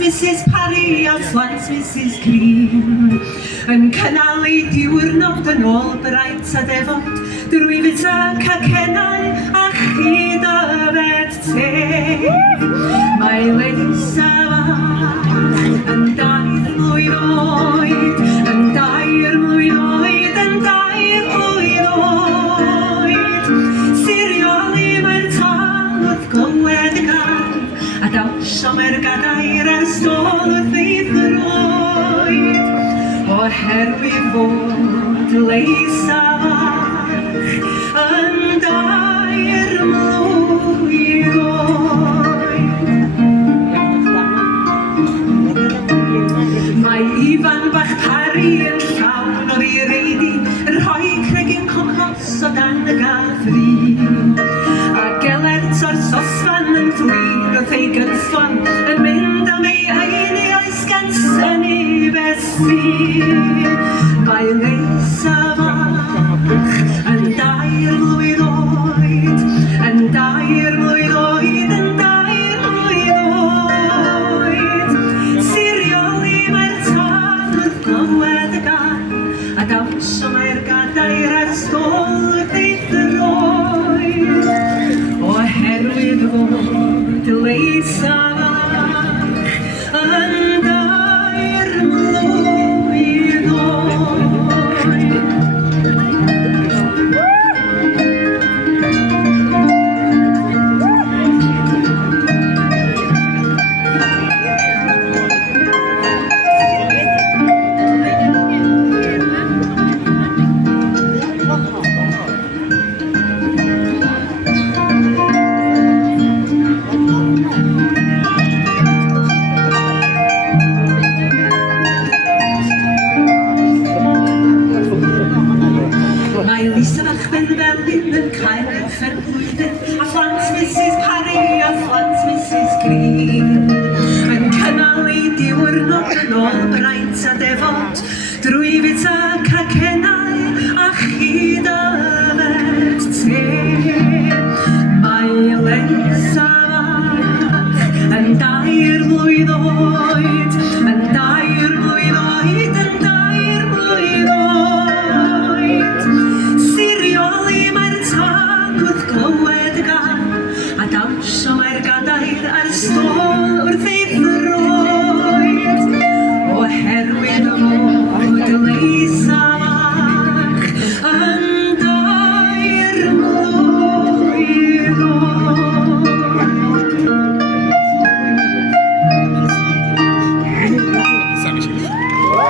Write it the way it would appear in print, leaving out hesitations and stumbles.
Mrs Parry a slant Mrs Green yn cynnal ei diwrnod yn ôl braint a defod drwy fita cacennau a chyd o fed te. Mae Lisa yn 2 mlwydd oed, yn 2 mlwydd oed, yn 2 mlwydd oed. Sirioli mae'r tân wrth glywed y gan, a dawnsio mae'r gadair ar stôl wrth ei throed. Oherwydd fod Lisa yn 2 mlwydd oed. Mae ifan bach Parry yn llawn o ddireidi, yn rhoi cregyn comhos o dan y gathri. A gelert o'r sosfan yn flin wrth ei gynffon, yn mynd am ei aini oes gan syni festi. Mae Lisa fach yn 2 mlwydd oed, yn 2 mlwydd oed, yn 2 mlwydd oed. Sirioli mae'r tân wrth glywed y gan, a dawnsio mae'r gadair ar stôl wrth ei throed. Oherwydd fod Lisa yn 2 mlwydd oed.